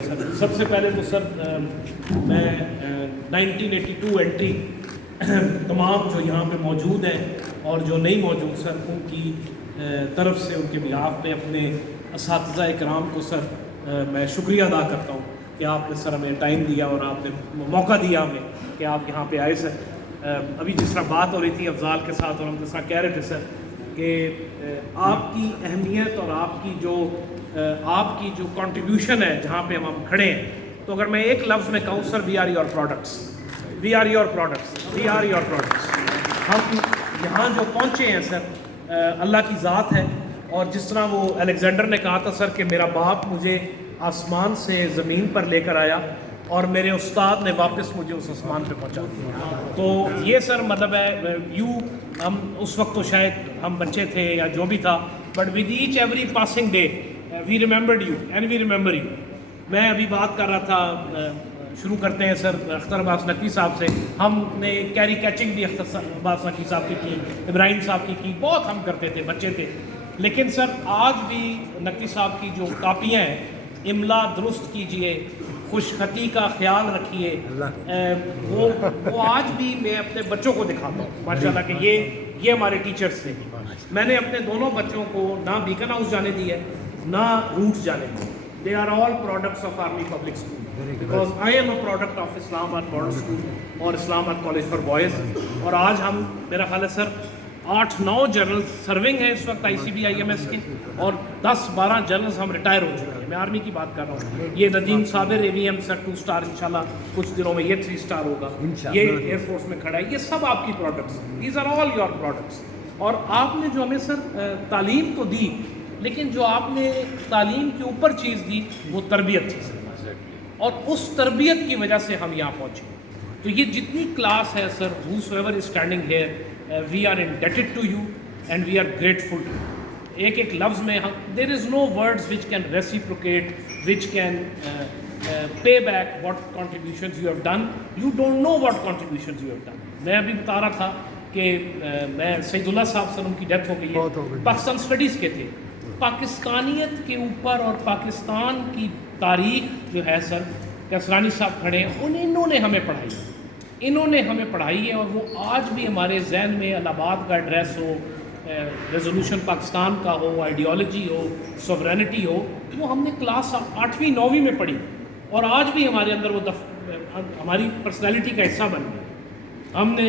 سب سے پہلے تو سر میں 1982 انٹری تمام جو یہاں پہ موجود ہیں اور جو نہیں موجود سر ان کی طرف سے ان کے بیہاف پہ اپنے اساتذہ اکرام کو سر میں شکریہ ادا کرتا ہوں کہ آپ نے سر ہمیں ٹائم دیا اور آپ نے موقع دیا ہمیں کہ آپ یہاں پہ آئے سر. ابھی جس طرح بات ہو رہی تھی افضال کے ساتھ اور ہم جس طرح کہہ رہے تھے سر کہ آپ کی اہمیت اور آپ کی جو کنٹریبیوشن ہے جہاں پہ ہم کھڑے ہیں، تو اگر میں ایک لفظ میں کہوں sir, we are your products, we are your products, we are your products. ہم یہاں جو پہنچے ہیں سر اللہ کی ذات ہے. اور جس طرح وہ الیگزینڈر نے کہا تھا سر کہ میرا باپ مجھے آسمان سے زمین پر لے کر آیا اور میرے استاد نے واپس مجھے اس آسمان پہ پہنچا دیا. تو یہ سر مطلب ہے ہم اس وقت تو شاید ہم بچے تھے یا جو بھی تھا، but with each every passing day we remembered you and we remember you. میں ابھی بات کر رہا تھا، شروع کرتے ہیں سر اختر عباس نقوی صاحب سے. ہم نے کیری کیچنگ بھی اختر عباس نقوی صاحب کی ابراہیم صاحب کی بہت ہم کرتے تھے، بچے تھے. لیکن سر آج بھی نقوی صاحب کی جو کاپیاں ہیں، املا درست کیجئے، خوش خطی کا خیال رکھیے، وہ آج بھی میں اپنے بچوں کو دکھاتا ہوں ماشاءاللہ کہ یہ ہمارے ٹیچرز تھے. میں نے اپنے دونوں بچوں کو نہ بیکن ہاؤس جانے دی ہے نہ روٹ جانے دی. They are all products of army public school because I'm a product of Islamabad model school اور اسلام آباد کالج فار بوائز. اور آج ہم میرا خیال ہے سر 8-9 جنرل سرونگ ہیں اس وقت I C B I M S کے، اور 10-12 جنرلز ہم ریٹائر ہو چکے ہیں. میں آرمی کی بات کر رہا ہوں. یہ ندیم صابر اے وی ایم سر 2 اسٹار انشاءاللہ کچھ دنوں میں یہ 3 اسٹار ہوگا. یہ ایئر فورس میں کھڑا ہے. یہ سب آپ کی products, these are all your products. اور آپ نے جو ہمیں سر تعلیم تو دی، لیکن جو آپ نے تعلیم کے اوپر چیز دی وہ تربیت تھی سر، اور اس تربیت کی وجہ سے ہم یہاں پہنچے. تو یہ جتنی کلاس ہے سر، whosoever is standing here, we are indebted to you and we are grateful to you. ایک لفظ میں there is no words which can reciprocate, which can pay back what contributions you have done. You don't know what contributions you have done. میں ابھی بتا رہا تھا کہ میں سعید اللہ صاحب سر ان کی ڈیتھ ہو گئی ہے، پاکستان اسٹڈیز کے تھے. پاکستانیت کے اوپر اور پاکستان کی تاریخ جو ہے سر، کسرانی صاحب کھڑے ہیں، انہوں نے ہمیں پڑھائی ہے. اور وہ آج بھی ہمارے ذہن میں الہ آباد کا ایڈریس ہو، ریزولوشن پاکستان کا ہو، آئیڈیالوجی ہو، سوورینٹی ہو، وہ ہم نے کلاس 8ویں 9ویں میں پڑھی اور آج بھی ہمارے اندر وہ ہماری پرسنالٹی کا حصہ بن گیا. ہم نے